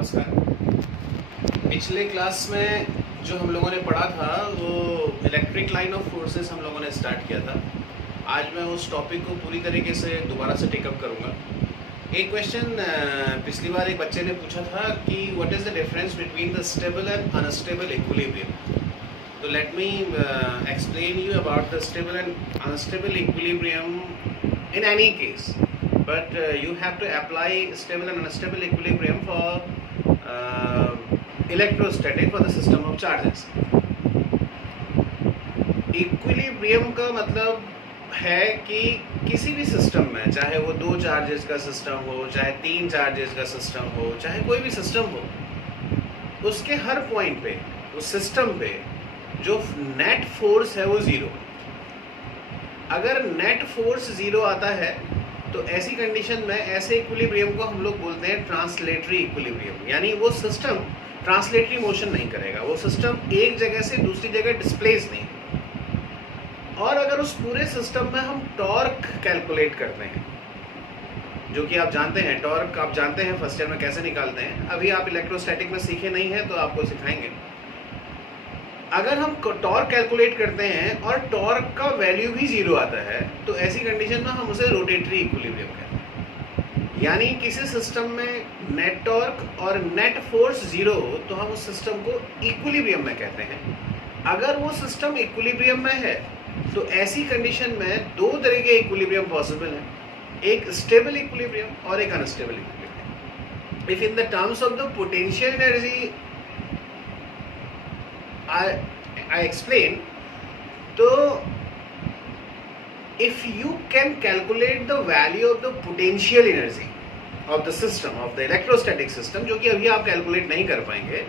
नमस्कार। पिछले क्लास में जो हम लोगों ने पढ़ा था वो इलेक्ट्रिक लाइन ऑफ फोर्सेस हम लोगों ने स्टार्ट किया था। आज मैं उस टॉपिक को पूरी तरीके से दोबारा से टेकअप करूँगा। एक क्वेश्चन पिछली बार एक बच्चे ने पूछा था कि what is the difference between the stable and unstable equilibrium. तो let me explain you about the stable and unstable equilibrium in any case, but you have to apply stable and unstable equilibrium for electrostatic for the system of charges. Equilibrium का मतलब है कि किसी भी system में, चाहे वो 2 charges का सिस्टम हो, चाहे 3 चार्जेस का सिस्टम हो, चाहे कोई भी सिस्टम हो, उसके हर पॉइंट पे, उस सिस्टम पे जो नेट फोर्स है वो ज़ीरो। अगर नेट फोर्स ज़ीरो आता है तो ऐसी कंडीशन में ऐसे इक्विलिब्रियम को हम लोग बोलते हैं ट्रांसलेटरी इक्विलिब्रियम। यानी वो सिस्टम ट्रांसलेटरी मोशन नहीं करेगा, वो सिस्टम एक जगह से दूसरी जगह डिस्प्लेस नहीं। और अगर उस पूरे सिस्टम में हम टॉर्क कैलकुलेट करते हैं, जो कि आप जानते हैं, टॉर्क आप जानते हैं फर्स्ट ईयर में कैसे निकालते हैं। अभी आप इलेक्ट्रोस्टैटिक में सीखे नहीं हैं तो आपको सिखाएंगे। अगर हम टॉर्क कैलकुलेट करते हैं और टॉर्क का वैल्यू भी ज़ीरो आता है तो ऐसी कंडीशन में हम उसे रोटेटरी इक्विलिब्रियम कहते हैं। यानी किसी सिस्टम में नेट टॉर्क और नेट फोर्स ज़ीरो हो तो हम उस सिस्टम को इक्विलिब्रियम में कहते हैं। अगर वो सिस्टम इक्विलिब्रियम में है तो ऐसी कंडीशन में 2 तरह के इक्विलिब्रियम पॉसिबल हैं, एक स्टेबल इक्विलिब्रियम और एक unstable equilibrium. If in the terms of the potential energy I explain, so if you can calculate the value of the potential energy of the system, of the electrostatic system, जो कि अभी आप calculate नहीं कर पाएंगे,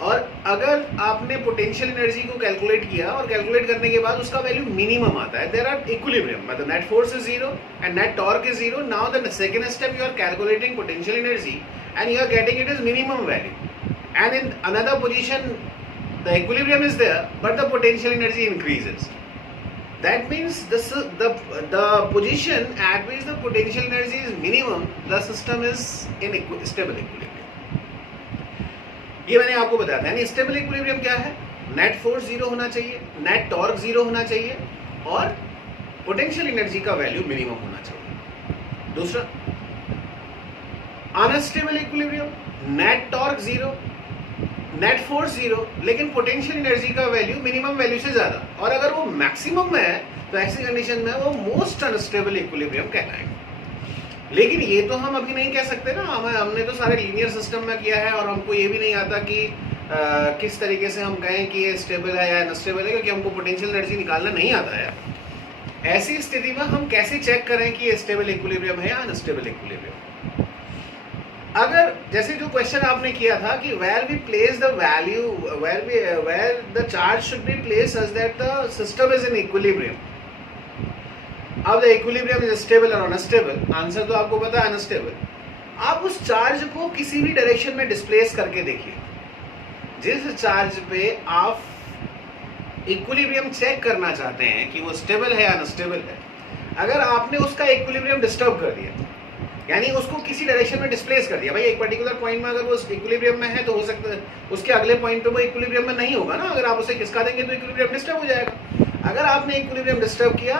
और अगर आपने पोटेंशियल एनर्जी को कैलकुलेट किया और कैलकुलेट करने के बाद उसका वैल्यू मिनिमम आता है, देयर आर इक्विलिब्रियम, मतलब net force is zero and net torque is zero. Now the second step, you are calculating potential energy and you are getting it is minimum value, and in another position the equilibrium is there but the potential energy increases. That means the position at which the potential energy is minimum, the system is in stable equilibrium. ये मैंने आपको बताया था। यानी stable equilibrium क्या है? Net force zero होना चाहिए, नेट टॉर्क जीरो होना चाहिए और पोटेंशियल एनर्जी का वैल्यू मिनिमम होना चाहिए। दूसरा unstable equilibrium, net torque zero, net force zero, लेकिन पोटेंशियल एनर्जी का वैल्यू मिनिमम वैल्यू से ज्यादा, और अगर वो मैक्सिमम में है तो ऐसी कंडीशन में वो मोस्ट अनस्टेबल इक्विलिब्रियम कहलाएगा। लेकिन ये तो हम अभी नहीं कह सकते ना, हमने तो सारे लीनियर सिस्टम में किया है और हमको ये भी नहीं आता कि किस तरीके से हम कहें कि ये स्टेबल है या अनस्टेबल है, क्योंकि हमको पोटेंशियल एनर्जी निकालना नहीं आता है। ऐसी स्थिति में हम कैसे चेक करें कि ये स्टेबल इक्विलिब्रियम है या अनस्टेबल इक्विलिब्रियम? अगर जैसे जो क्वेश्चन आपने किया था कि where we place the value, where the charge should be place such that the system is in equilibrium. अब द इक्विलिब्रियम इज स्टेबल और अनस्टेबल, आंसर तो आपको पता है अनस्टेबल। आप उस चार्ज को किसी भी डायरेक्शन में डिस्प्लेस करके देखिए। जिस चार्ज पे आप इक्विलिब्रियम चेक करना चाहते हैं कि वो स्टेबल है या अनस्टेबल है, अगर आपने उसका इक्विलिब्रियम डिस्टर्ब कर दिया, यानी उसको किसी डायरेक्शन में डिस्प्लेस कर दिया, भाई एक पर्टिकुलर पॉइंट में अगर वो इक्विलिब्रियम में है तो हो सकता है उसके अगले पॉइंट पे वो इक्विलिब्रियम में नहीं होगा ना। अगर आप उसे खिसका देंगे तो इक्विलिब्रियम डिस्टर्ब हो जाएगा। अगर आपने इक्विलिब्रियम डिस्टर्ब किया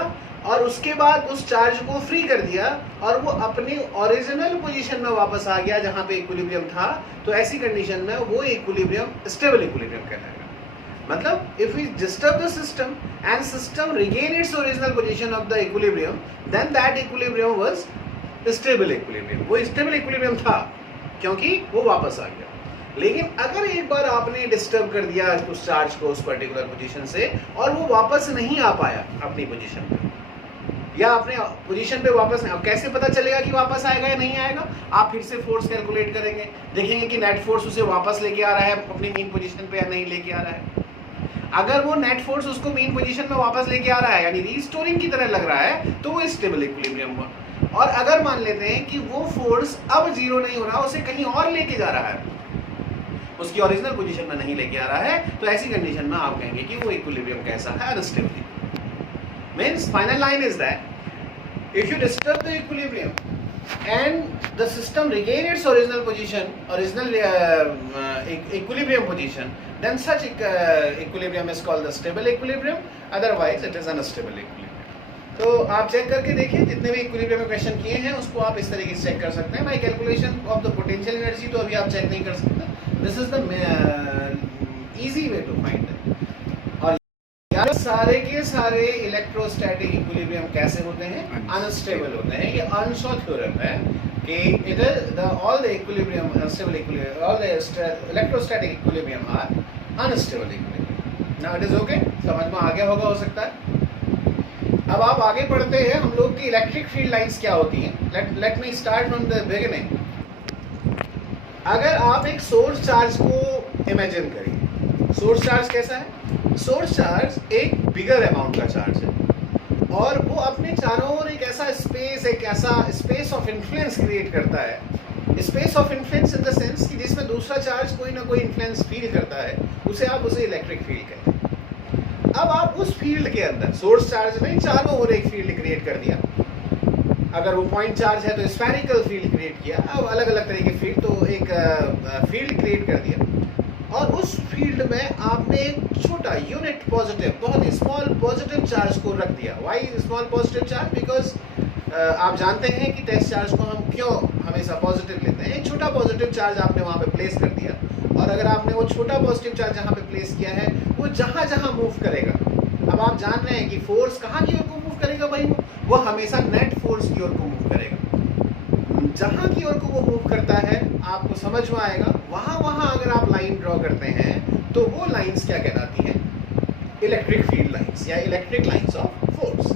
और उसके बाद उस चार्ज को फ्री कर दिया और वो अपनी ओरिजिनल पोजीशन में वापस आ गया जहां पे इक्विलिब्रियम था, तो ऐसी कंडीशन में वो इक्विलिब्रियम स्टेबल इक्विलिब्रियम कहलाएगा। मतलब if we disturb the system and system regain its original position of the equilibrium, then that equilibrium was stable equilibrium. वो स्टेबल इक्विलिब्रियम था क्योंकि वो वापस आ गया। लेकिन अगर एक बार आपने डिस्टर्ब कर दिया उस चार्ज को उस पर्टिकुलर पोजीशन से और वो वापस नहीं आ पाया अपनी पोजीशन पे, या अपने पोजीशन पे वापस नहीं, अब कैसे पता चलेगा कि वापस आएगा या नहीं आएगा? आप फिर से फोर्स कैलकुलेट करेंगे, देखेंगे कि नेट फोर्स उसे वापस लेके आ रहा है अपनी मेन पोजीशन पे या नहीं लेके आ रहा है। अगर वो नेट फोर्स उसको मेन पोजीशन में वापस लेके आ रहा है, यानी रीस्टोरिंग की तरह लग रहा है, तो वो स्टेबल इक्विलिब्रियम हुआ। और अगर मान लेते हैं कि वो फोर्स अब जीरो नहीं हो रहा, उसे कहीं और लेके जा रहा है, उसकी ओरिजिनल पोजीशन में नहीं लेके आ रहा है, तो ऐसी कंडीशन में आप कहेंगे कि वो इक्विलिब्रियम कैसा है? Unstable. Means final line is that if you disturb the equilibrium and the system regain its original position, original equilibrium position, then such equilibrium is called the stable equilibrium, otherwise it is unstable equilibrium. तो आप check करके देखिए, जितने भी equilibrium में question किए हैं उसको आप इस तरीके से चेक कर सकते हैं. My calculation of the potential energy तो अभी आप चेक नहीं कर सकते. This is the easy way to find it. और यार सारे के सारे इलेक्ट्रोस्टैटिक इक्विलिब्रियम कैसे होते हैं? अनस्टेबल होते हैं. ये अर्नशॉ थ्योरम है कि इधर all the equilibrium unstable equilibrium, all the electrostatic equilibrium are unstable equilibrium. Now it is okay, समझ में आ गया होगा हो सकता है. अब आप आगे पढ़ते हैं हम लोग की इलेक्ट्रिक फील्ड लाइंस क्या होती हैं. Let me start from the beginning. अगर आप एक सोर्स चार्ज को इमेजिन करिए. सोर्स चार्ज कैसा है? सोर्स चार्ज एक बिगर अमाउंट का चार्ज है और वो अपने चारों ओर एक ऐसा स्पेस ऑफ इन्फ्लुएंस क्रिएट करता है. Space of influence in the sense कि जिसमें दूसरा चार्ज कोई ना कोई इन्फ्लुएंस फील करता है, उसे इलेक्ट्रिक फील्ड कहते हैं. अब आप उस फील्ड के अंदर, सोर्स चार्ज ने चारों ओर एक फील्ड क्रिएट कर दिया. अगर वो पॉइंट चार्ज है तो स्फेरिकल फील्ड क्रिएट किया. अब अलग अलग तरह के फील्ड, तो एक फील्ड क्रिएट कर दिया. और उस फील्ड में आपने एक छोटा यूनिट पॉजिटिव, बहुत ही स्मॉल पॉजिटिव चार्ज को रख दिया. Why small positive charge? Because आप जानते हैं कि टेस्ट चार्ज को हम क्यों हमेशा पॉजिटिव लेते हैं. एक छोटा पॉजिटिव चार्ज आपने वहाँ पे प्लेस कर दिया और अगर आपने वो छोटा पॉजिटिव चार्ज जहाँ पे प्लेस किया है वो जहाँ जहाँ मूव करेगा, अब आप जान रहे हैं कि फोर्स कहाँ की ओर को मूव करेगा भाई, वो हमेशा नेट फोर्स की ओर को मूव करेगा. जहाँ की ओर को वो मूव करता है आपको समझ में आएगा. वहाँ अगर आप लाइन ड्रॉ करते हैं तो वो लाइंस क्या कहलाती हैं? इलेक्ट्रिक फील्ड लाइंस या इलेक्ट्रिक लाइंस ऑफ फोर्स.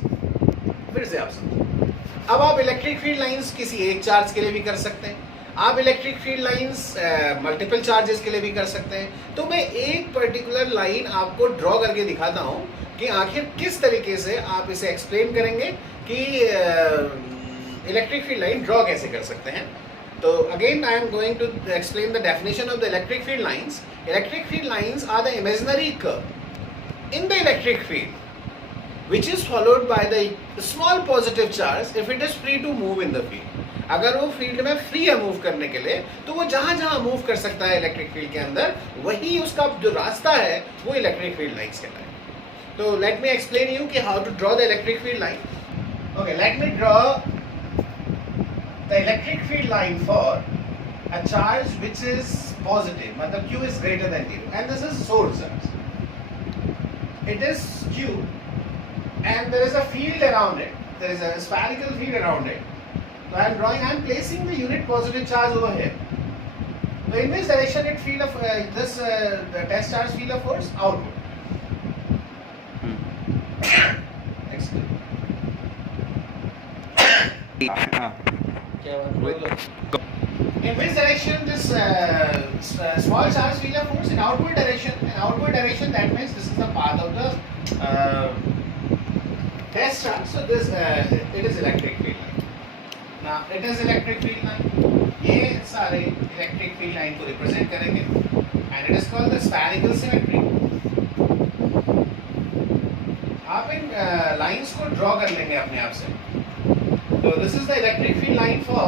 फिर से आप समझो. अब आप इलेक्ट्रिक फील्ड लाइंस किसी एक चार्ज के लिए भी कर सकते हैं. आप electric field lines multiple charges के लिए भी कर सकते हैं. तो मैं एक पर्टिकुलर लाइन आपको ड्रॉ करके दिखाता हूं कि आखिर किस तरीके से आप इसे एक्सप्लेन करेंगे कि इलेक्ट्रिक फील्ड लाइन ड्रॉ कैसे कर सकते हैं. तो again I am going to explain the definition of the electric field lines. Electric field lines are the imaginary curve in the electric field which is followed by the small positive charge if it is free to move in the field. अगर वो field में free है move करने के लिए तो वो जहां जहां मूव कर सकता है इलेक्ट्रिक फील्ड के अंदर, वही उसका जो रास्ता है वो इलेक्ट्रिक फील्ड लाइंस कहता है. तो लेट मी एक्सप्लेन यू कि how to draw the electric field line. Okay, let me draw the electric field line for a charge which is positive, मतलब Q is greater than 0 and this is source charge. It is Q and there is a field around it. There is a spherical field around it. So I am placing the unit positive charge over here. So in which direction it feel of the test charge feel a force? Outward. Excellent. In which direction this small charge feel a force? In outward direction. In outward direction, that means this is the path of the test charge. So this it is electric field line. Now it is electric field line. ये सारे electric field line को represent करेंगे and it is called the spherical symmetry. आप इन lines को draw कर लेंगे अपने आप से. So this is the electric field line for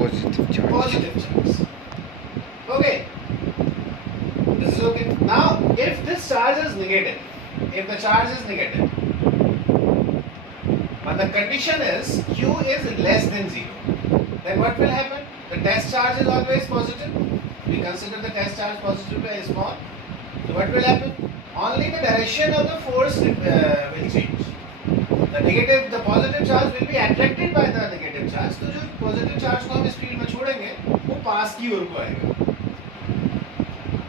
positive charge. Positive charge. Okay. This is okay. Now if this charge is negative, if the charge is negative, but the condition is Q is less than 0, then what will happen? The test charge is always positive. We consider the test charge positive by small. So what will happen? Only the direction of the force will change. The positive charge will be attracted by the negative charge. तो जो positive charge को हम इस field में छोड़ेंगे वो पास की ओर को आएगा.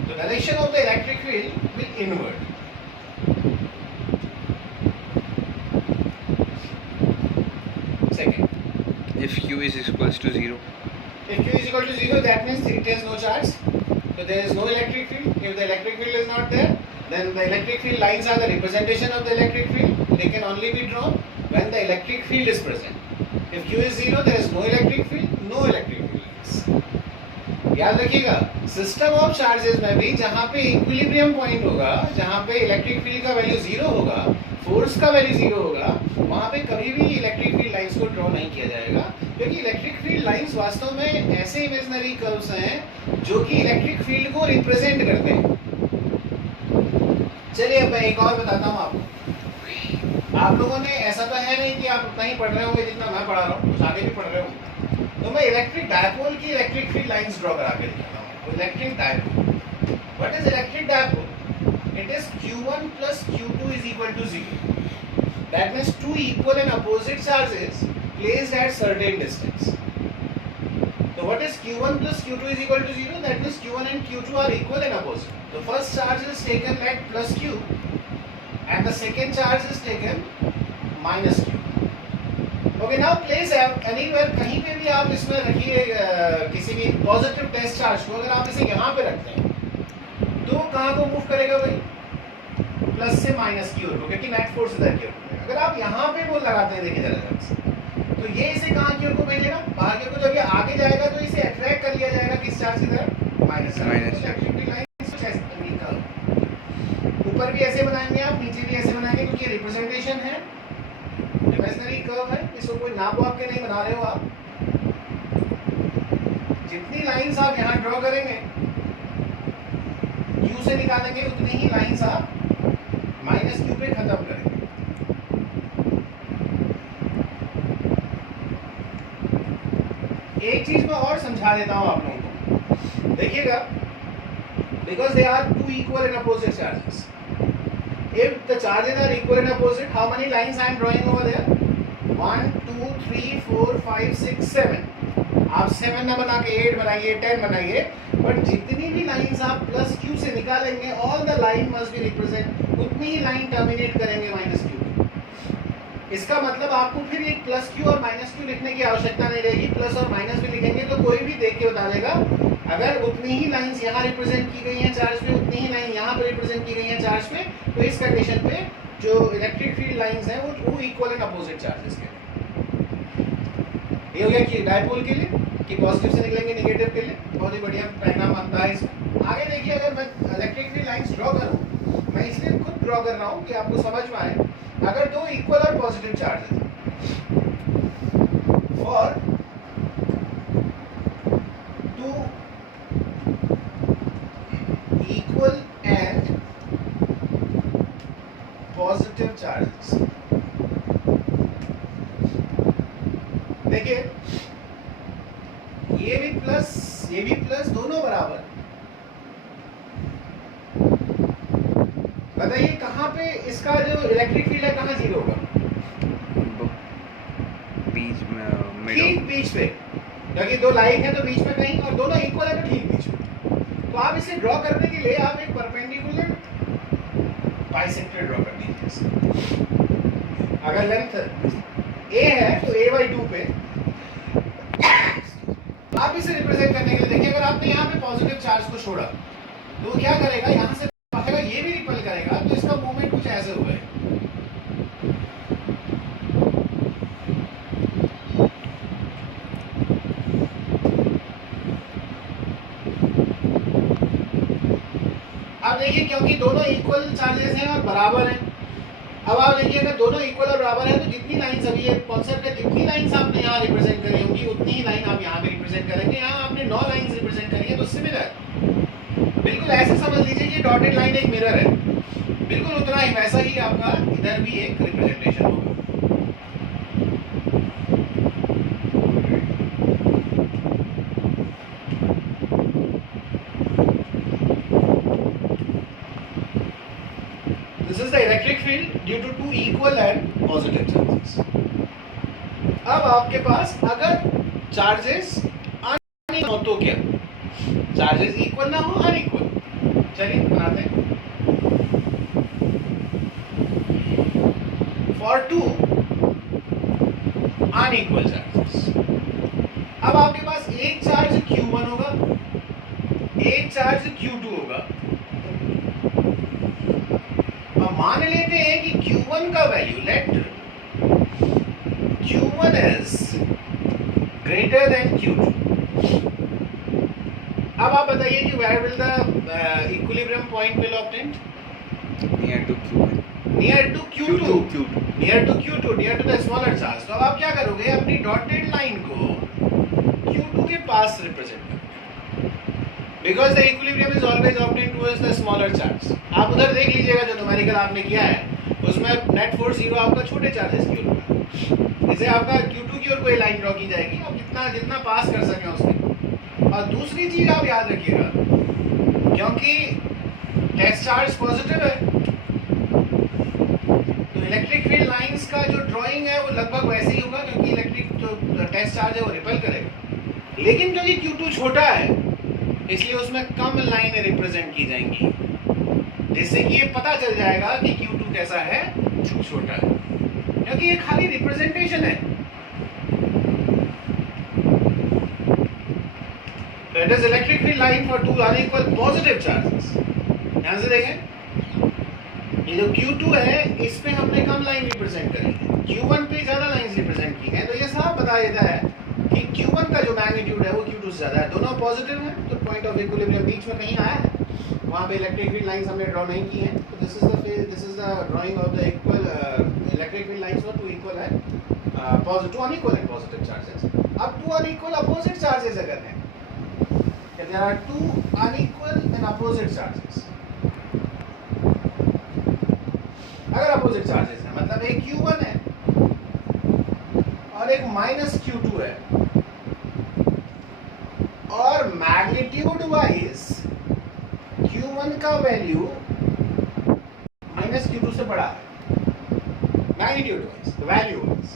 The direction of the electric field will inward. Second, If Q is equals to 0. if Q is equal to 0, that means it has no charge. So there is no electric field. If the electric field is not there, then the electric field lines are the representation of the electric field. They can only be drawn when the electric field is present. If Q is 0, there is no electric field, no electric field lines. याद रखिएगा, system of charges में भी जहाँ पे equilibrium point होगा, जहाँ पे electric field का वैल्यू 0 होगा, फोर्स का वैल्यू 0 होगा, वहाँ पे कभी भी इलेक्ट्रिक फील्ड लाइंस को ड्रॉ नहीं किया जाएगा. क्योंकि इलेक्ट्रिक फील्ड लाइंस वास्तव में ऐसे इमेजिनरी कर्व्स हैं जो कि इलेक्ट्रिक फील्ड को रिप्रेजेंट करते हैं। चलिए अब मैं एक और बताता हूँ आपको। आप लोगों ने ऐसा तो है नहीं कि आप उतना ही पढ़ रहे होंगे जितना मैं पढ़ा रहा हूँ, कुछ आगे भी पढ़ रहे होंगे। तो मैं इलेक्ट्रिक डायपोल की इलेक्ट्रिक फील्ड लाइंस ड्रॉ करा के दिखाता हूँ। Electric dipole, what is electric dipole? It is Q1 plus Q2 is equal to 0. That means two equal and opposite charges placed at certain distance. So what is Q1 plus Q2 is equal to 0? That means Q1 and Q2 are equal and opposite. The first charge is taken at plus Q and the second charge is taken minus Q. Okay, now place anywhere, कहीं पे भी आप इसमें रखिए किसी भी positive test charge को, अगर आप इसे यहाँ पे रखते हैं तो कहाँ को मूव करेगा भाई? प्लस से माइनस की ओर को, क्योंकि नेट फोर्स इधर की ओर को। अगर आप यहाँ पे वो लगाते हैं, देखिए जरा, तो ये इसे कहाँ की ओर को भेजेगा? बाहर की ओर को। जब ये आगे जाएगा तो इसे अट्रैक्ट कर लिया जाएगा किस चार्ज की तरफ? Minus charge. ऊपर भी ऐसे बनाएंगे आप, नीचे भी ऐसे बनाएंगे, क्योंकि रिप्रेजेंटेशन है, इमेजिनरी कर्व है, इसको कोई नाप वाप के नहीं बना रहे हो आप। जितनी लाइंस आप यहाँ ड्रॉ करेंगे Q से निकालेंगे, उतनी ही लाइंस आप माइनस Q पे खत्म करेंगे। एक चीज मैं और समझा देता हूं आप लोगों को, देखिएगा, because they are two equal and opposite charges. If the charges are equal and opposite, how many lines I am drawing over there? 1, 2, 3, 4, 5, 6, 7. आप 7 ना बना के 8 बनाइए, 10 बनाइए, बट जितनी भी लाइंस आप प्लस Q से निकालेंगे, all the line must be represent, उतनी ही लाइन टर्मिनेट करेंगे माइनस Q। इसका मतलब आपको फिर एक प्लस Q और माइनस Q लिखने की आवश्यकता नहीं रहेगी। प्लस और माइनस भी लिखेंगे तो कोई भी देख के बता देगा, अगर उतनी ही लाइंस यहाँ रिप्रेजेंट की गई हैं चार्ज पे, उतनी ही लाइन यहाँ पे रिप्रेजेंट की गई हैं चार्ज पे, तो इस कंडीशन पे जो इलेक्ट्रिक फील्ड लाइंस हैं वो इक्वल एंड अपोजिट चार्जेस के। ये हो गया कि डायपोल के लिए, कि पॉजिटिव से निकलेंगे नेगेटिव के लिए। बहुत ही बढ़िया डायग्राम बनता है इसमें। आगे देखिए, अगर मैं इलेक्ट्रिक फील्ड लाइंस ड्रॉ करूँ, मैं इसलिए खुद ड्रॉ कर रहा हूँ कि आपको समझ में आए। अगर दो इक्वल और positive charges for two equal and positive charges, देखिए ये भी प्लस दोनों बराबर। बताइए कहाँ पे इसका जो इलेक्ट्रिक फील्ड है कहाँ जीरो होगा? बीच में, ठीक बीच पे, क्योंकि दो लाइन है तो बीच में कहीं, और दोनों इक्वल है तो ठीक बीच में। तो आप इसे ड्रॉ करने के लिए आप एक परपेंडिकुलर बाइसेक्टर ड्रॉ कर दीजिए। अगर लेंथ a है तो a/2 पे आप इसे रिप्रेजेंट करने के लिए, देखिए, अगर आपने यहाँ पे पॉजिटिव चार्ज को छोड़ा तो वो क्या करेगा, यहाँ से भागेगा, ये भी रिपल करेगा, तो इसका मूवमेंट कुछ ऐसे हुआ है। अब देखिए, क्योंकि दोनों इक्वल चार्जेस हैं और बराबर हैं, अब आप देखिए अगर दोनों इक्वल और बराबर है तो जितनी लाइंस, अभी ये कॉन्सेप्ट है, जितनी लाइंस आपने यहाँ रिप्रेजेंट करी होंगी उतनी ही लाइन आप यहाँ पे रिप्रेजेंट करेंगे। यहाँ आपने 9 लाइंस रिप्रेजेंट करी है, तो सिमिलर, बिल्कुल ऐसे समझ लीजिए कि डॉटेड लाइन एक मिरर है, बिल्कुल उतना ही वैसा ही आपका इधर भी एक रिप्रेजेंटेशन होगा। This is the electric field due to two equal and positive charges. अब आपके पास अगर चार्जेस अनइक्वल हो तो क्या? चार्जेस इक्वल ना हो, अनइक्वल। चलिए बनाते हैं। For two unequal charges, अब आपके पास एक चार्ज Q1 होगा, एक चार्ज Q2 होगा। मान लेते हैं कि Q1 का वैल्यू, let Q1 is greater than Q2। अब आप बताइए कि where will the equilibrium point will obtained? near to Q1, near to Q2, Q2. Near to Q2, near to the smaller charge. तो अब आप क्या करोगे, अपनी डॉटेड लाइन को Q2 के पास रिप्रेजेंट करोगे, because the equilibrium is always obtained towards the smaller charge. आप उधर देख लीजिएगा जो न्यूमेरिकल आपने किया है, उसमें नेट फोर्स 0 आपका छोटे चार्जेस की ओर होगा। इसे आपका Q2 की ओर कोई लाइन ड्रॉ की जाएगी, आप जितना जितना पास कर सकें उसमें। और दूसरी चीज आप याद रखिएगा, क्योंकि टेस्ट चार्ज पॉजिटिव है, तो इलेक्ट्रिक फील्ड लाइंस का जो ड्राइंग है वो लगभग वैसे ही होगा, क्योंकि इलेक्ट्रिक जो टेस्ट चार्ज है वो रिपेल करेगा। लेकिन क्योंकि Q2 छोटा है, इसलिए उसमें कम लाइनें रिप्रेजेंट की जाएंगी, जिससे कि ये पता चल जाएगा कि Q2 कैसा है, छोटा है, क्योंकि ये खाली रिप्रेजेंटेशन है। That is electric field line for two unequal positive charges. ध्यान से देखें, ये जो Q2 है, इस पे हमने कम लाइन रिप्रेजेंट करी है, Q1 पे ज्यादा लाइंस रिप्रेजेंट की हैं, तो ये साफ बता देता है कि Q1 का जो मैग्नीट्यूड है वो Q2 से ज्यादा है। दोनों पॉजिटिव हैं, तो पॉइंट ऑफ इक्विलिब्रियम बीच में कहीं आया है, वहाँ पे इलेक्ट्रिक फील्ड लाइंस हमने ड्रॉ नहीं की हैं। तो this is the drawing of the equal electric field lines for two equal है two unequal and positive charges. अब टू अनइक्वल अपोजिट चार्जेस अगर हैं, there are two unequal and opposite charges, अगर opposite charges हैं, मतलब एक Q1 है और एक माइनस Q2 है, और मैग्नीट्यूड वाइज Q1 का वैल्यू माइनस Q2 से बड़ा है, मैग्नीट्यूड वाइज, वैल्यू वाइज,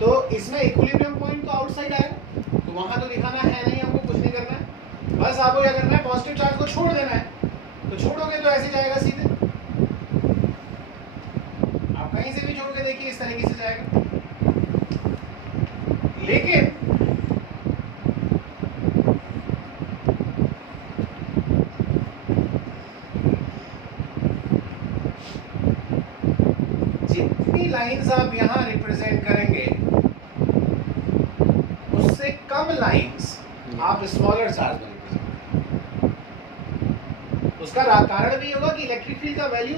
तो इसमें इक्विलिब्रियम पॉइंट तो आउटसाइड आएगा, तो वहां तो दिखाना है नहीं, हमको कुछ नहीं करना है, बस आपको क्या करना है, पॉजिटिव चार्ज को छोड़ देना है। तो छोड़ोगे तो ऐसे जाएगा सीधे, आप कहीं से भी छोड़ के देखिए, इस तरीके से जाएगा। लेकिन जितनी लाइंस आप यहां रिप्रेजेंट करेंगे, उससे कम लाइंस आप स्मॉलर चार्ज में उसका कारण भी होगा कि इलेक्ट्रिक फील्ड का वैल्यू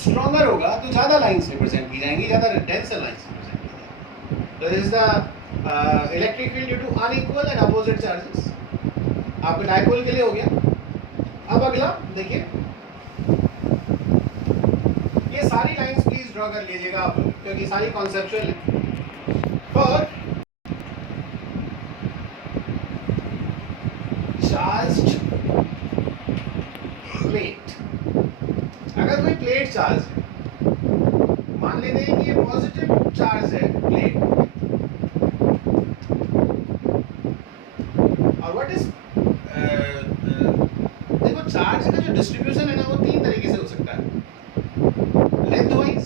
स्ट्रॉन्गर होगा, तो ज्यादा लाइंस रिप्रेजेंट की जाएंगी, ज्यादा डेंसर लाइंस रिप्रेजेंट की जाएंगी। तो this is the electric field due to unequal and opposite charges. आपका डायपोल के लिए हो गया। अब अगला देखिए, ये सारी लाइंस प्लीज ड्रॉ कर लीजिएगा आप, क्योंकि सारी कॉन्सेप्चुअल है। फॉर चार्ज्ड प्लेट, अगर कोई प्लेट चार्ज है, मान लेते हैं कि ये पॉजिटिव चार्ज है प्लेट, और व्हाट इज देखो, चार्ज का जो डिस्ट्रीब्यूशन है ना, वो तीन तरीके से हो सकता है। लेंथ वाइज,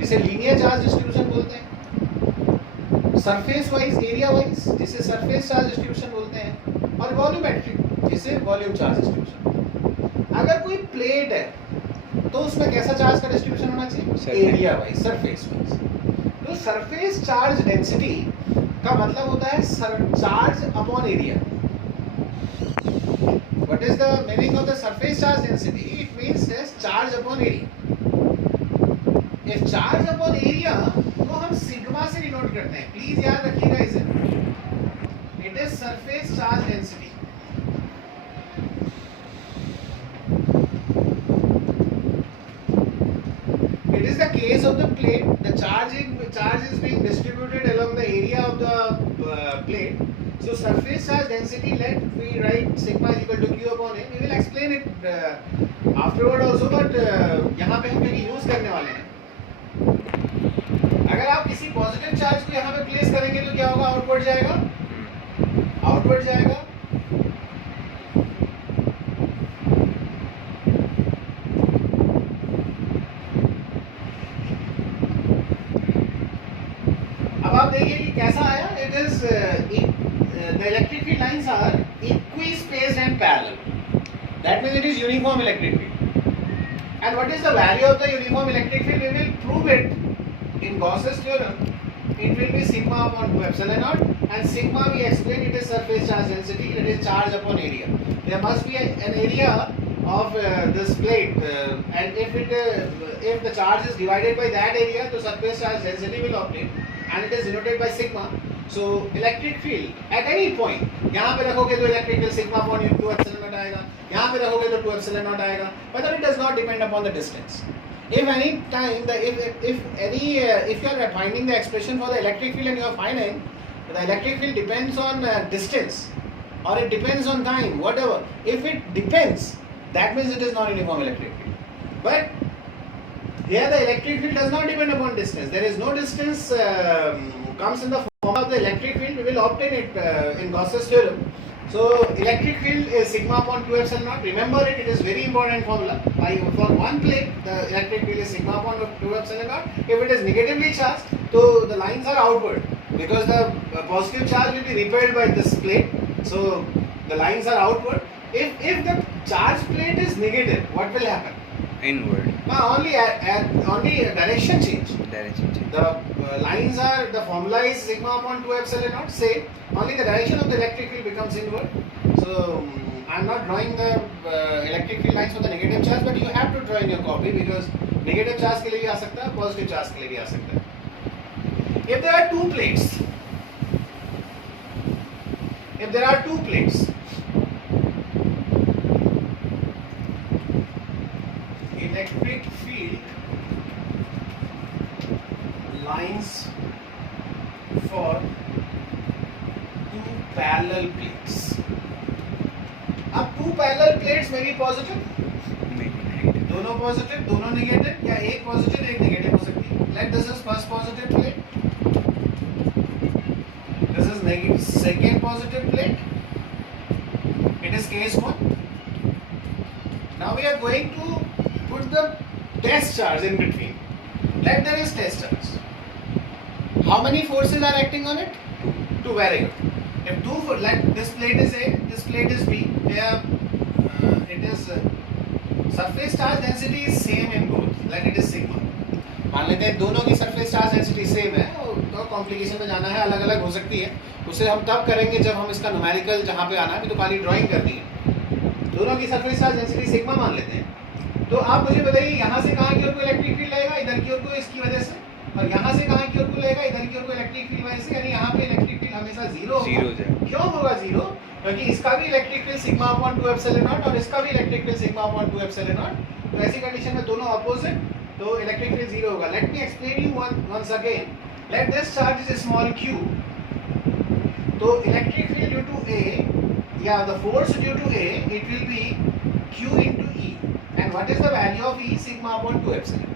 जिसे लीनियर चार्ज डिस्ट्रीब्यूशन बोलते हैं, सरफेस वाइज, एरिया वाइज, जिसे सरफेस चार्ज डिस्ट्रीब्यूशन बोलते हैं, और वॉल्यूमेट्रिक, जिसे वॉल्यूम चार्ज डिस्ट्रीब्यूशन। अगर कोई प्लेट है तो उसमें कैसा चार्ज का डिस्ट्रीब्यूशन होना चाहिए, एरिया वाइज, सरफेस वाइज। तो सरफेस चार्ज डेंसिटी का मतलब होता है charge upon area. What is the meaning of the surface charge density? It means charge upon area. If charge upon area को हम सिग्मा से डिनोट करते हैं, प्लीज याद रखिएगा इसे। It is surface charge density. It is the case of the plate. The charge is being distributed along the area of the plate. So surface charge density, let we write sigma is equal to q upon a. We will explain it afterward also, but यहाँ पे हम क्योंकि use करने वाले हैं। अगर आप किसी पॉजिटिव चार्ज को यहाँ पे प्लेस करेंगे तो क्या होगा, आउटवर्ड जाएगा, आउटवर्ड जाएगा। आप देखिए कि कैसा आया। It is the electric field lines are equispaced and parallel, that means it is uniform electric field. And what is the value of the uniform electric field? We will prove it in Gauss's theorem. It will be sigma upon 2 epsilon naught, and sigma we explain it is surface charge density, it is charge upon area. There must be an area of this plate and if the charge is divided by that area, तो surface charge density will obtain and it is denoted by sigma. So electric field at any point, यहाँ पे रखोगे तो electric field sigma upon 2 epsilon naught आएगा, यहाँ पे रखोगे तो 2 epsilon naught आएगा, but it does not depend upon the distance. If any time if you are finding the expression for the electric field and you are finding the electric field depends on distance or it depends on time, whatever. If it depends, that means it is not uniform electric field. But here the electric field does not depend upon distance. There is no distance comes in the form of the electric field. We will obtain it in Gauss's theorem. So electric field is sigma upon 2 epsilon naught. Remember it, it is very important formula. For one plate, the electric field is sigma upon 2 epsilon naught. If it is negatively charged, so the lines are outward because the positive charge will be repelled by this plate. So the lines are outward. If the charge plate is negative, what will happen? Inward. Only direction change. Direction change. The lines are, the formula is sigma upon 2 epsilon naught, same. Only the direction of the electric field becomes inward. So I am not drawing the electric field lines for the negative charge, but you have to draw in your copy because negative charge के लिए भी आ सकता है, positive charge के लिए भी आ सकता है. If there are two plates, electric field lines for two parallel plates. अब two parallel plates में भी positive, Maybe negative. दोनों positive, दोनों negative या एक positive एक negative हो सकती है. Let this is first positive plate. This is negative second positive plate. It is case 1. Now we are going to put the test charge in between. Let there is test charge. How many forces are acting on it? 2. Very good. If two, like this plate is A, this plate is B. Here it is surface charge density is same in both. Like it is sigma. मान लेते हैं दोनों की surface charge density same है, तो complication में जाना है, अलग अलग हो सकती है, उसे हम तब करेंगे जब हम इसका न्यूमेरिकल जहाँ पे आना है, अभी तो खाली ड्राइंग करनी है. दोनों की सरफेस चार्ज डेंसिटी सिग्मा मान लेते हैं. तो आप मुझे बताइए यहाँ से कहाँ की ओर को इलेक्ट्रिक फील्ड लगेगा, इधर की ओर को इसकी वजह से, और यहाँ से कहाँ की ओर को लगेगा, इधर की ओर को इलेक्ट्रिक फील्ड वजह से, यानी यहाँ पे इलेक्ट्रिक फील्ड हमेशा जीरो होगा. क्यों होगा जीरो? क्योंकि इसका भी electric field sigma upon 2 epsilon naught और इसका भी electric field sigma upon 2 epsilon naught. तो ऐसी कंडीशन में दोनों अपोजिट, तो इलेक्ट्रिक फील्ड जीरो होगा. Let me explain you once again. Let this charge is small q. तो electric field due to A या the force due to A, it will be q into E. And what is the value of E? Sigma upon 2 epsilon.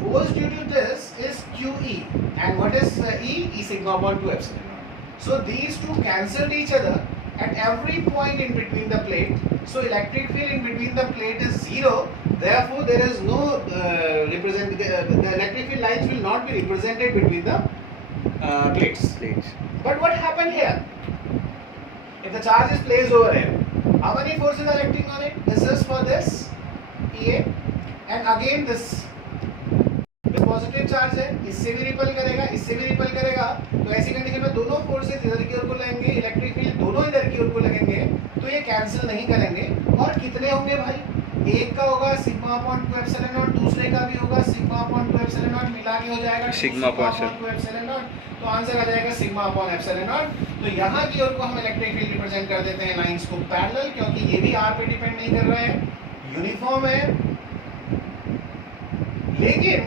Force due to this is QE. And what is E? E sigma upon 2 epsilon. So these two cancel each other at every point in between the plate. So electric field in between the plate is zero. Therefore, there is no the electric field lines will not be represented between the plates. But what happened here? If the charge is placed over here, how many forces are acting on it? This is for this EA, and again this positive charge है, इससे भी ripple करेगा, इससे भी ripple करेगा. तो ऐसी condition में दोनों फोर्सेस इधर की ओर को लगेंगे, इलेक्ट्रिक फील्ड दोनों इधर की ओर को लगेंगे, तो ये कैंसिल नहीं करेंगे. और कितने होंगे भाई? एक का होगा सिग्मा अपॉन 2 एप्सिलॉन नॉट, दूसरे का भी होगा सिग्मा अपॉन 2 एप्सिलॉन नॉट, मिला के हो जाएगा सिग्मा अपॉन 2 एप्सिलॉन नॉट. तो आंसर आ जाएगा सिग्मा अपॉन एप्सिलॉन नॉट. तो यहाँ की ओर को हम इलेक्ट्रिक फील्ड रिप्रेजेंट कर देते हैं लाइंस को पैरेलल, क्योंकि ये भी आर पे डिपेंड नहीं कर रहा है, यूनिफॉर्म है. लेकिन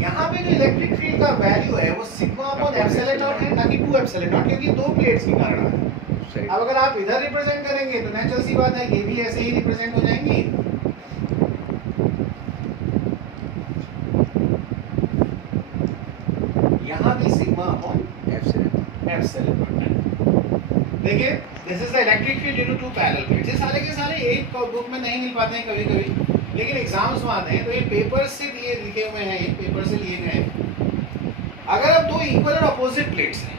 यहाँ पे जो इलेक्ट्रिक फील्ड का वैल्यू है वो सिग्मा अपॉन एप्सिलॉन नॉट है, ना कि 2 एप्सिलॉन नॉट, क्योंकि दो प्लेट्स के कारण है. अब अगर आप इधर रिप्रेजेंट करेंगे तो नेचुरल सी बात है ये भी ऐसे ही रिप्रेजेंट हो जाएंगी. यहाँ भी सिग्मा अपॉन एप्सिलॉन नॉट. देखिए this is the electric field due to two parallel plates. ये सारे के सारे एक बुक में नहीं मिल पाते हैं कभी-कभी, लेकिन एग्जाम्स में आते हैं. तो ये पेपर से लिए लिखे हुए हैं, ये पेपर से लिए गए हैं. अगर अब दो इक्वल और अपोजिट प्लेट्स हैं,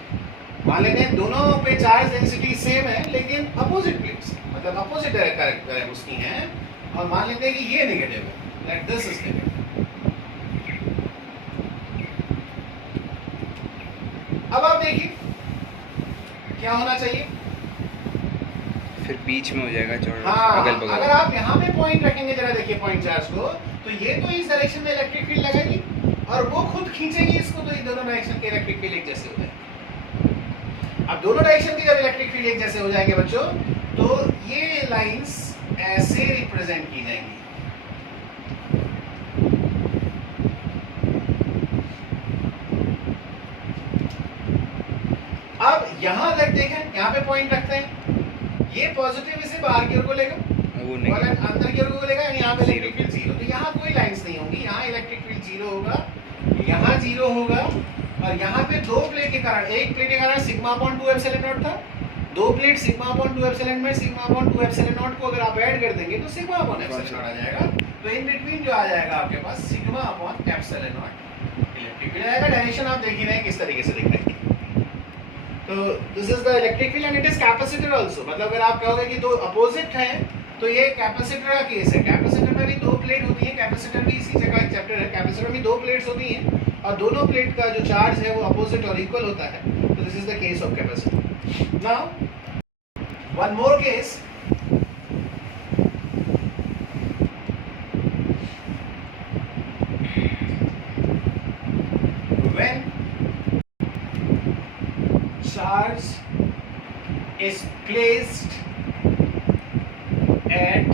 मान लेते हैं दोनों पे चार्ज डेंसिटी सेम है लेकिन अपोजिट प्लेट्स हैं, मतलब अपोजिट डायरेक्शन उसकी हैं, और मान लेते हैं कि ये नेगेटिव है, लेट दिस इज नेगेटिव. अब आप देखिए क्या होना चाहिए. फिर बीच में हो जाएगा चौड़ा हाँ, अगल बगल। अगर आप यहाँ पे पॉइंट रखेंगे, जरा देखिए पॉइंट चार्ज को, तो ये तो इस डायरेक्शन में इलेक्ट्रिक फील्ड लगेगी और वो खुद खींचेगी इसको, तो ये दोनों डायरेक्शन के इलेक्ट्रिक फील्ड एक जैसे हो जाएंगे। अब दोनों डायरेक्शन के जब इलेक्ट्रिक फील्ड एक जैसे हो जाएंगे बच्चों, तो ये लाइंस ऐसे रिप्रेजेंट की जाएंगी। अब यहां तक देखें, यहां पे पॉइंट रखते हैं, ये पॉजिटिव इसे बाहर की ओर को लेगा वो और नहीं अंदर की ओर को लेगा, यहाँ पे इलेक्ट्रिक फील्ड जीरो, तो यहाँ कोई लाइंस नहीं होंगी, यहाँ इलेक्ट्रिक फील्ड जीरो होगा, यहाँ जीरो होगा, और यहाँ पे दो प्लेट के कारण, एक प्लेट के कारण सिग्मा अपॉन 2 एप्सिलॉन नॉट था, दो प्लेट सिग्मा अपॉन 2 एप्सिलॉन में सिग्मा अपॉन 2 एप्सिलॉन नॉट को अगर आप ऐड कर देंगे तो सिग्मा अपॉन एप्सिलॉन नॉट आ जाएगा, तो इन बिटवीन जो आ जाएगा आपके पास sigma upon epsilon not electric field आएगा। डायरेक्शन आप देख ही रहे हैं किस तरीके से दिख रही है। तो this is the electric field and it is capacitor also, मतलब अगर आप कहोगे कि दो अपोजिट हैं तो ये कैपेसिटर का केस है। कैपेसिटर में भी दो प्लेट होती है, कैपेसिटर भी इसी जगह एक चैप्टर है, कैपेसिटर में दो प्लेट्स होती हैं और दोनों प्लेट का जो चार्ज है वो अपोजिट और इक्वल होता है, तो this is the case of capacitor. Now one more case, when charge is placed at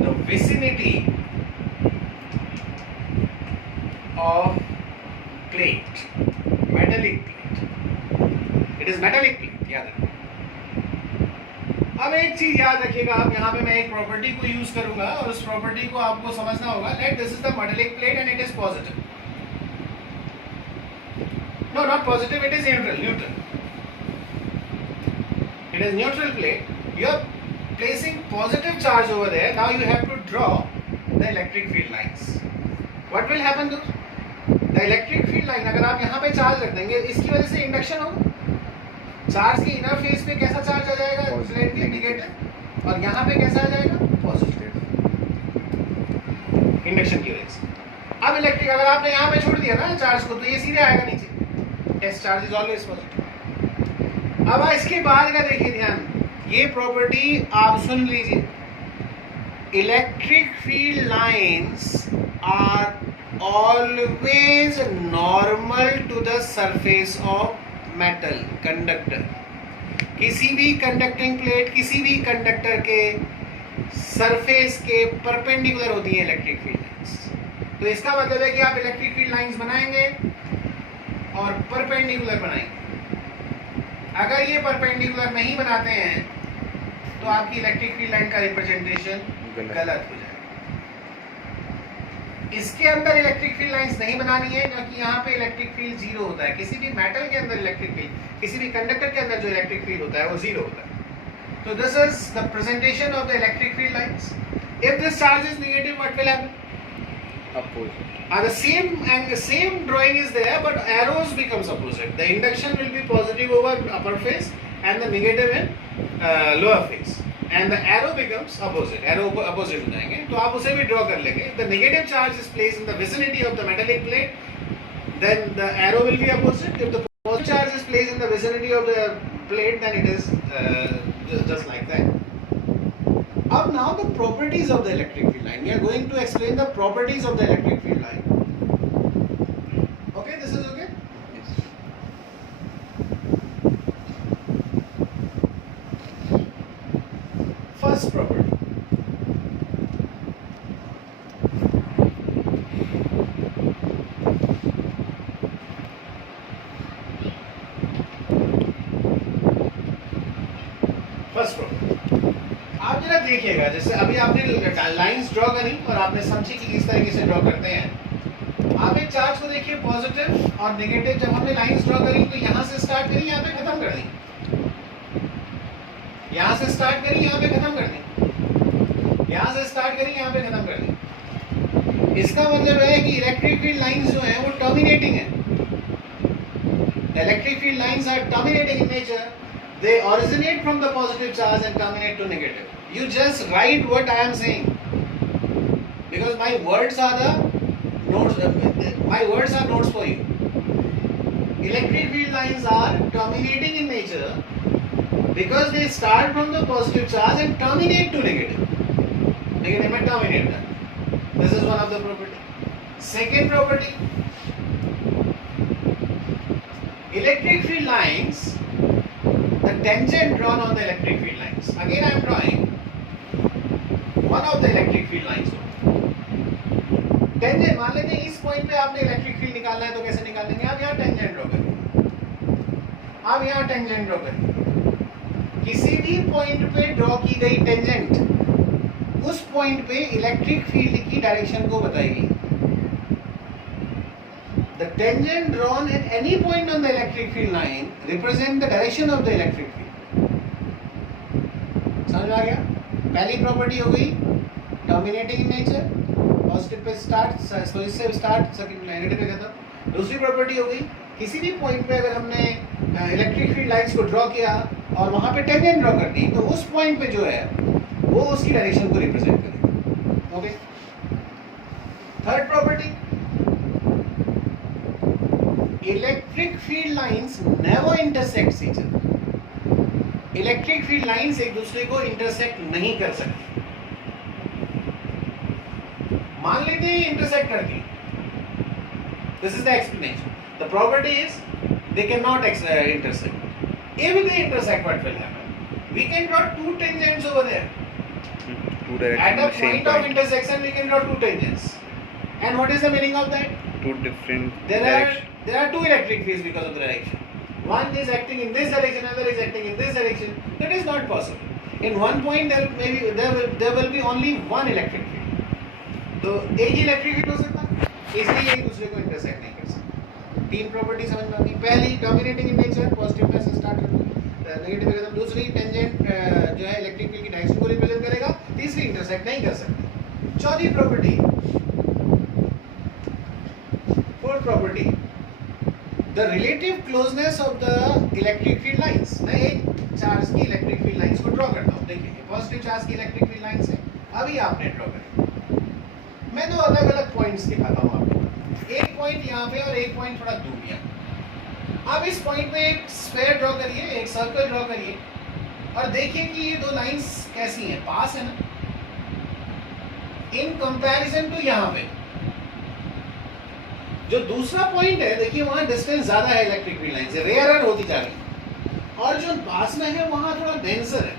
the vicinity of plate, metallic plate, it is metallic plate, याद रखिए। अब एक चीज याद रखिएगा आप, यहाँ पे मैं एक प्रॉपर्टी को यूज करूंगा और उस प्रॉपर्टी को आपको समझना होगा। Let this is the metallic plate and it is positive, no not positive, it is neutral, it is neutral plate, you are placing positive charge over there, now you have to draw the electric field lines. What will happen to the electric field line? अगर आप यहाँ पे charge रख देंगे, इसकी वजह से induction होगा, चार्ज के इनर फेस पे कैसा चार्ज आ जाएगा, प्लेट के नेगेटिव, और यहाँ पे कैसा आ जाएगा, पॉजिटिव, इंडक्शन की वजह से। अब इलेक्ट्रिक अगर आपने यहाँ पे छोड़ दिया ना चार्ज को, तो ये सीधे आएगा नीचे, test charge is always positive. अब इसके बाद का देखिए ध्यान, ये प्रॉपर्टी आप सुन लीजिए, electric field lines are always normal to the surface of metal conductor. किसी भी कंडक्टिंग प्लेट, किसी भी कंडक्टर के सरफेस के परपेंडिकुलर होती है इलेक्ट्रिक फील्ड लाइंस। तो इसका मतलब है कि आप इलेक्ट्रिक फील्ड लाइंस बनाएंगे और परपेंडिकुलर बनाएंगे। अगर ये परपेंडिकुलर नहीं बनाते हैं तो आपकी इलेक्ट्रिक फील्ड लाइन का रिप्रेजेंटेशन गलत हो जाएगा। इसके अंदर इलेक्ट्रिक फील्ड लाइंस नहीं बनानी है, क्योंकि यहाँ पे इलेक्ट्रिक फील्ड जीरो होता है। किसी भी मेटल के अंदर इलेक्ट्रिक फील्ड, किसी भी कंडक्टर के अंदर जो इलेक्ट्रिक फील्ड होता है वो जीरो होता है। तो this is the presentation of the electric field lines. If this charge is negative, what will happen? opposite. The same drawing is there, but arrows becomes opposite. The induction will be positive over upper face and the negative in lower face, and the arrow becomes opposite. Arrow opposite हो जाएंगे, तो आप उसे भी draw कर लेंगे. If the negative charge is placed in the vicinity of the metallic plate, then the arrow will be opposite. If the positive charge is placed in the vicinity of the plate, then it is just like that. Up now the properties of the electric field line. We are going to explain the properties of the electric field line. Okay, this is okay? Yes. First property. First property. आप जरा देखिएगा, जैसे अभी आपने lines draw करी और आपने समझी कि किस तरीके से ड्रॉ करते हैं। आप एक चार्ज को देखिए पॉजिटिव और नेगेटिव, जब हमने लाइंस ड्रॉ करी तो यहाँ से स्टार्ट करी, यहाँ पे खत्म कर दी, यहाँ से स्टार्ट करी, यहाँ पे खत्म कर दी, यहाँ से स्टार्ट करी, यहाँ पे खत्म कर दी। इसका मतलब है कि इलेक्ट्रिक फील्ड लाइंस जो है वो टर्मिनेटिंग है। Electric field lines are terminating in nature. They originate from the positive charge and terminate to negative. You just write what I am saying, because my words are the notes. My words are notes for you. Electric field lines are terminating in nature. because they start from the positive charge and terminate to negative. Negative में terminate करना. This is one of the property. Second property, electric field lines, the tangent drawn on the electric field lines. Again I am drawing one of the electric field lines. Tangent मान लेते हैं इस point पे आपने electric field निकालना है तो कैसे निकालेंगे? आप यहाँ टेंजेंट ड्रॉ करेंगे. आप यहाँ टेंजेंट ड्रॉ करेंगे. किसी भी पॉइंट पे ड्रॉ की गई टेंजेंट उस पॉइंट पे इलेक्ट्रिक फील्ड की डायरेक्शन को बताएगी. The tangent drawn at any point on the electric field line represent the direction of the electric field. समझ में आ गया? पहली प्रॉपर्टी हो गई terminating in nature, positive pay start, इससे स्टार्ट, सेकंड नेगेटिव पे खत्म. दूसरी प्रॉपर्टी हो गई किसी भी पॉइंट पे अगर हमने इलेक्ट्रिक फील्ड लाइंस को ड्रॉ किया और वहां पे टेंजेंट ड्रॉ कर दी तो उस पॉइंट पे जो है वो उसकी डायरेक्शन को रिप्रेजेंट करेगा. Okay. Third property, electric field lines never intersect each other. Electric field lines एक दूसरे को इंटरसेक्ट नहीं कर सकती. मान लेते हैं इंटरसेक्ट करती. This is the explanation. The property is they cannot intersect. If they intersect, what will happen? We can draw two tangents over there. Two directions. At a point of intersection, we can draw two tangents. And what is the meaning of that? Two different There are two electric fields because of the direction. One is acting in this direction, another is acting in this direction. That is not possible. In one point, there will be only one electric field. तो एक ही electric field हो सकता है, इसलिए एक दूसरे को intersect नहीं कर सकते. तीन प्रॉपर्टी समझ में आती. पहली टर्मिनेटिंग इन नेचर, पॉजिटिव में से स्टार्ट करना, नेगेटिव में खत्म. दूसरी टेंजेंट जो है इलेक्ट्रिक फील्ड की डायरेक्शन को रिप्रेजेंट करेगा. तीसरी इंटरसेक्ट नहीं कर सकते. चौथी property, fourth property, the relative closeness of the electric field lines. मैं एक चार्ज की इलेक्ट्रिक फील्ड लाइंस को ड्रॉ करता हूँ. देखिए पॉजिटिव चार्ज की इलेक्ट्रिक फील्ड लाइंस है, अभी आपने ड्रॉ करें. मैं दो अलग अलग पॉइंट्स दिखाता हूँ आपको. एक पॉइंट यहाँ पे और एक पॉइंट थोड़ा दूर यहाँ. अब इस पॉइंट पे एक स्फीयर ड्रॉ करिए, एक सर्कल ड्रॉ करिए और देखिए कि ये दो लाइंस कैसी हैं. पास है ना इन कंपैरिजन टू यहाँ पे. जो दूसरा पॉइंट है देखिए वहां डिस्टेंस ज्यादा है इलेक्ट्रिक फील्ड लाइन से, रेयरर होती जा रही है. और जो पास में है वहां थोड़ा डेंसर है.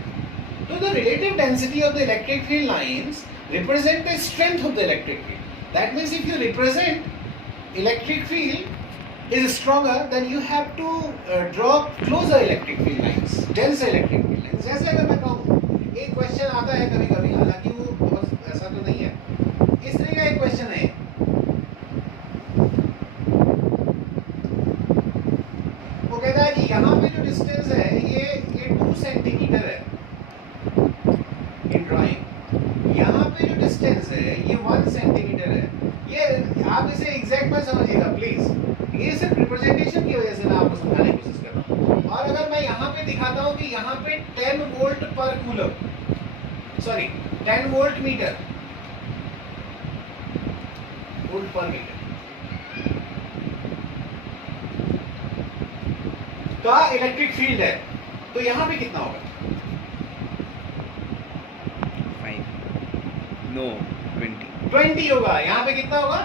तो the relative density of the electric field lines represent the strength of the electric field. That means if you represent electric field is stronger, then you have to draw closer electric field lines, denser electric field lines. जैसे अगर मैं कहूँ एक question आता है कभी कभी, हालांकि वो बहुत ऐसा तो नहीं है, इस तरह का एक क्वेश्चन है. वो कहता है कि यहाँ पे जो डिस्टेंस है ये 2 सेंटीमीटर है इन ड्राइंग. यहाँ पे जो डिस्टेंस है ये 1 सेंटीमीटर है. ये आप इसे एग्जैक्ट मत समझिएगा प्लीज, ये सिर्फ रिप्रेजेंटेशन की वजह से मैं आपको समझाने की कोशिश कर रहा हूँ. और अगर मैं यहाँ पे दिखाता हूँ कि यहाँ पे 10 वोल्ट पर coulomb, sorry 10 volt meter, volt पर मीटर का इलेक्ट्रिक फील्ड है, तो यहाँ पे कितना होगा? No, 20 होगा. यहाँ पे कितना होगा?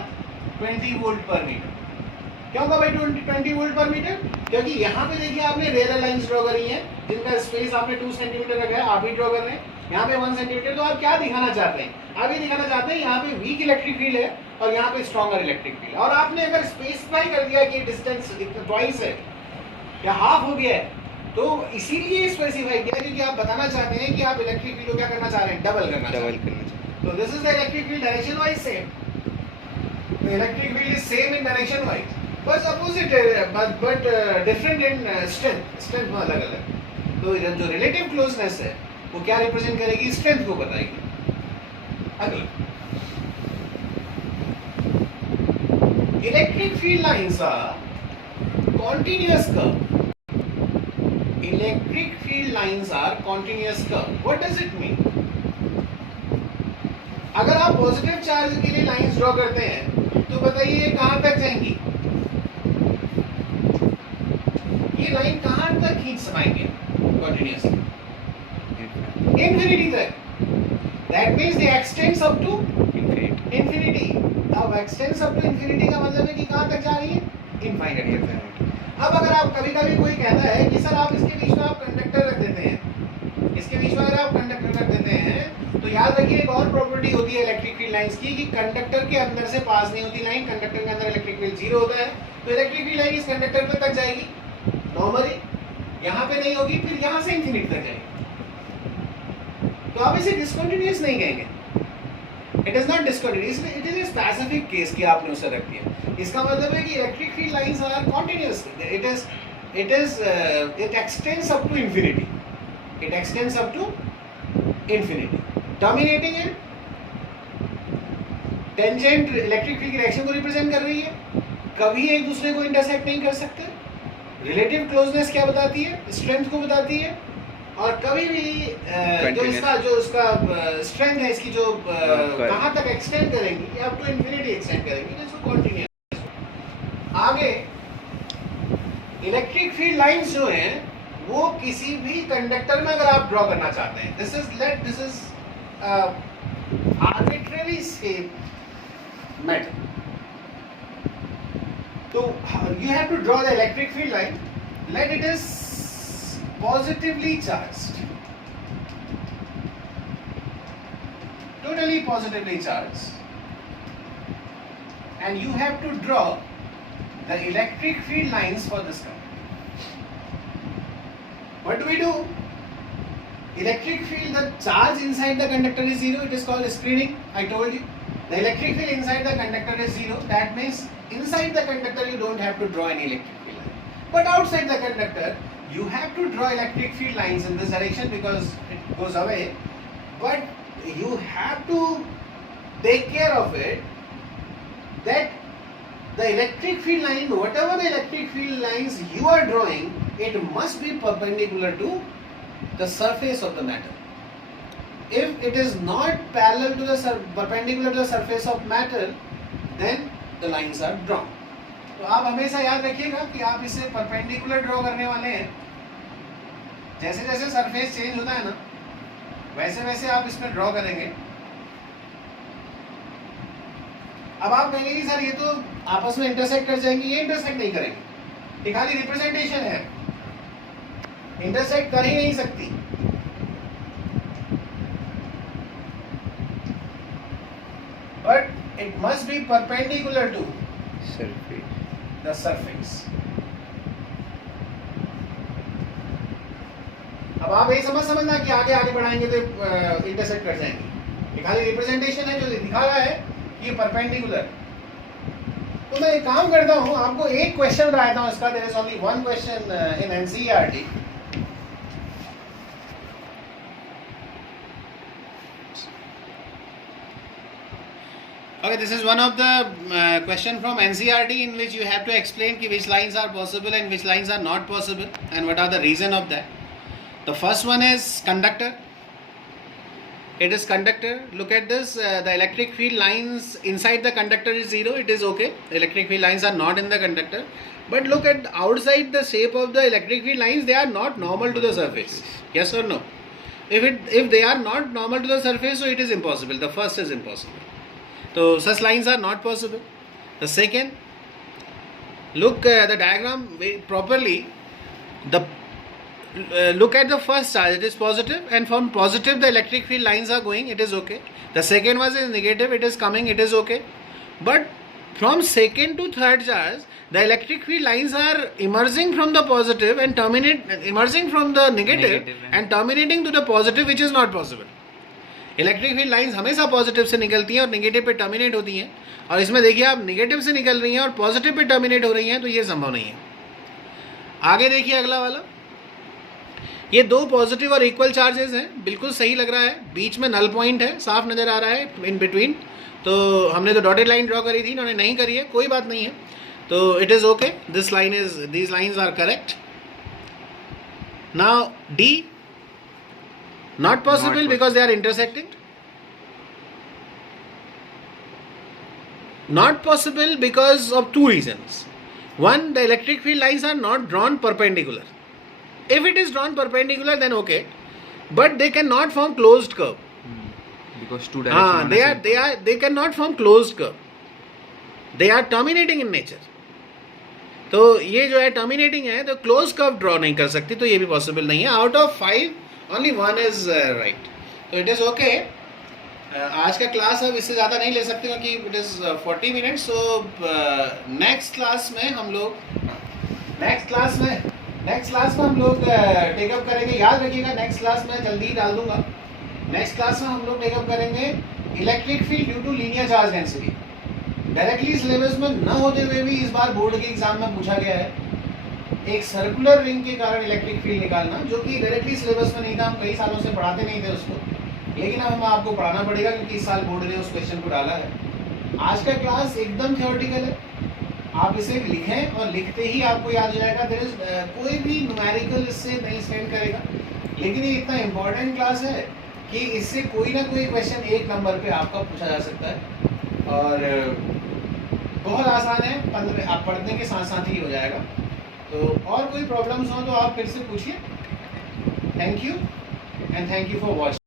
20 वोल्ट पर मीटर. क्यों होगा भाई 20 वोल्ट पर मीटर? क्योंकि यहाँ पे देखिए आपने रेयर लाइंस ड्रॉ करी हैं जिनका स्पेस आपने 2 सेंटीमीटर रखा है, आप ही ड्रॉ कर रहे हैं. यहाँ पे 1 सेंटीमीटर. तो आप क्या दिखाना चाहते हैं? आप ये दिखाना चाहते हैं यहाँ पे वीक इलेक्ट्रिक फील्ड है और यहाँ पे स्ट्रॉन्गर इलेक्ट्रिक फील्ड. और आपने अगर स्पेसिफाई कर दिया कि डिस्टेंस ट्वाइस है या हाफ हो गया है, तो इसीलिए स्पेसिफाई किया क्योंकि आप बताना चाहते हैं कि आप इलेक्ट्रिक फील्ड को क्या करना चाह रहे हैं? डबल करना चाहते हैं. So this is the electric field direction wise same. The electric field is same in direction wise, but opposite, but different in strength. Strength में अलग अलग. तो जो relative closeness है वो क्या represent करेगी? Strength को बताएगी. अगला, electric field lines are continuous curve. Electric field lines are continuous curve. What does it mean? अगर आप पॉजिटिव चार्ज के लिए लाइंस ड्रॉ करते हैं तो बताइए ये कहां तक जाएंगी? ये लाइन कहां तक खींच पाएंगे कंटिन्यूअसली? इंफिनिटी तक। That means the extends up to infinity. Infinity. अब एक्सटेंड्स अप टू इंफिनिटी का मतलब है कि कहाँ तक जा रही है? इनफाइनाइट तक जा रही है। अब अगर आप कभी कभी कोई कहता है कि सर आप इसके बीच में आप कंडक्टर रख देते हैं, इसके बीच में अगर आप कंडक्टर रख देते हैं तो याद रखिए एक और प्रॉपर्टी होती है इलेक्ट्रिक फील्ड लाइंस की कि कंडक्टर के अंदर से पास नहीं होती लाइन, कंडक्टर के अंदर इलेक्ट्रिक फील्ड जीरो होता है, तो इलेक्ट्रिक फील्ड लाइन इस कंडक्टर पे तक जाएगी नॉर्मली, यहाँ पे नहीं होगी, फिर यहाँ से इंफिनिट तक जाएगी। तो आप इसे डिस्कंटिन्यूअस नहीं कहेंगे, it is not discontinuous, it is a specific case कि आपने उसे रख दिया। इसका मतलब है कि electric field lines are continuous, it extends up to infinity, it extends up to infinity, terminating है टेंजेंट इलेक्ट्रिक फील्ड की डायरेक्शन को रिप्रेजेंट कर रही है, कभी एक दूसरे को इंटरसेक्ट नहीं कर सकते। रिलेटिव क्लोजनेस क्या बताती है? स्ट्रेंथ को बताती है। और कभी भी जो इसका स्ट्रेंथ है, इसकी जो कहाँ तक एक्सटेंड करेंगी, अप टू इंफिनिटी एक्सटेंड करेंगी, इसको कंटिन्यूअस। आगे इलेक्ट्रिक फील्ड लाइंस जो हैं वो किसी भी कंडक्टर में अगर आप ड्रॉ करना चाहते हैं, this is arbitrary shape metal, तो you have to draw the electric field line, let it is positively charged, totally positively charged, and you have to draw the electric field lines for this conductor. What do we do? Electric field, the charge inside the conductor is zero, it is called screening, I told you. The electric field inside the conductor is zero, that means inside the conductor you don't have to draw any electric field line. But outside the conductor, you have to draw electric field lines in this direction because it goes away. But you have to take care of it that the electric field line, whatever the electric field lines you are drawing, it must be perpendicular to the surface of the matter. If it is not parallel to the perpendicular to the surface of matter, then the lines are drawn. तो आप हमेशा याद रखिएगा कि आप इसे perpendicular draw करने वाले हैं। जैसे जैसे सरफेस चेंज होता है ना, वैसे वैसे आप इसमें ड्रॉ करेंगे। अब आप कहेंगे कि सर ये तो आपस में इंटरसेक्ट कर जाएंगे, ये इंटरसेक्ट नहीं करेंगे, ये खाली रिप्रेजेंटेशन है, इंटरसेक्ट कर ही नहीं सकती। But it must be perpendicular to the surface. अब आप ये समझना कि आगे आगे बढ़ाएंगे तो इंटरसेक्ट कर जाएंगे, ये खाली रिप्रेजेंटेशन है जो दिखा रहा है कि ये परपेंडिकुलर। तो मैं एक काम करता हूँ, आपको एक क्वेश्चन बताता हूँ इसका। There is only one question in NCERT. Okay, this is one of the question from NCERT in which you have to explain ki which lines are possible and which lines are not possible and what are the reason of that. The first one is conductor. It is conductor. Look at this. The electric field lines inside the conductor is zero. It is okay. The electric field lines are not in the conductor. But look at outside the shape of the electric field lines. They are not normal to the surface. Yes or no? If they are not normal to the surface, so it is impossible. The first is impossible. So such lines are not possible. The second, look the diagram very properly. Look at the first charge, it is positive, and from positive the electric field lines are going, it is okay. The second one is negative, it is coming, it is okay. But from second to third charge, the electric field lines are emerging from the positive and emerging from the negative and terminating to the positive, which is not possible. Electric field lines हमेशा positive से निकलती हैं और negative पे terminate होती हैं, और इसमें देखिए आप नेगेटिव से निकल रही हैं और पॉजिटिव पे टर्मिनेट हो रही हैं, तो ये संभव नहीं है। आगे देखिए अगला वाला, ये दो पॉजिटिव और इक्वल चार्जेस हैं, बिल्कुल सही लग रहा है, बीच में नल पॉइंट है, साफ नज़र आ रहा है इन बिटवीन। तो हमने तो डॉटेड लाइन ड्रॉ करी थी, इन्होंने नहीं करी है, कोई बात नहीं है, तो it is okay, these lines are correct. Now D, not possible because they are intersecting. Not possible because of two reasons. One, the electric field lines are not drawn perpendicular. If it is drawn perpendicular, then okay. but they cannot form closed curve. Because two हाँ, direction. they cannot form closed curve. They are terminating in nature. तो ये जो है terminating है, तो close curve draw नहीं कर सकती, तो ये भी पॉसिबल नहीं है. Out of 5 only 1 is right. तो इट इज ओके. आज का क्लास अब इससे ज़्यादा नहीं ले सकते क्योंकि it is 40 minutes. So next class में हम लोग टेकअप करेंगे. याद रखिएगा, नेक्स्ट क्लास में जल्दी ही डाल दूंगा. नेक्स्ट क्लास में हम लोग टेकअप करेंगे electric field due to linear charge density. Directly syllabus में न होते हुए भी इस बार बोर्ड के एग्जाम में पूछा गया है एक सर्कुलर रिंग के कारण इलेक्ट्रिक फील्ड निकालना, जो कि डायरेक्टली सिलेबस में नहीं था. हम कई सालों से पढ़ाते नहीं थे उसको, लेकिन अब हम आपको पढ़ाना पड़ेगा क्योंकि इस साल बोर्ड ने उस क्वेश्चन को डाला है. आज का क्लास एकदम थ्योरेटिकल है. आप इसे लिखें और लिखते ही आपको याद हो जाएगा. देयर इज कोई भी न्यूमेरिकल इससे नहीं स्टैंड करेगा, लेकिन ये इतना इंपॉर्टेंट क्लास है कि इससे कोई ना कोई क्वेश्चन एक नंबर पे आपका पूछा जा सकता है. और बहुत आसान है, आप पढ़ने के साथ साथ ही हो जाएगा. तो और कोई प्रॉब्लम्स हो तो आप फिर से पूछिए. Thank you and thank you for watching.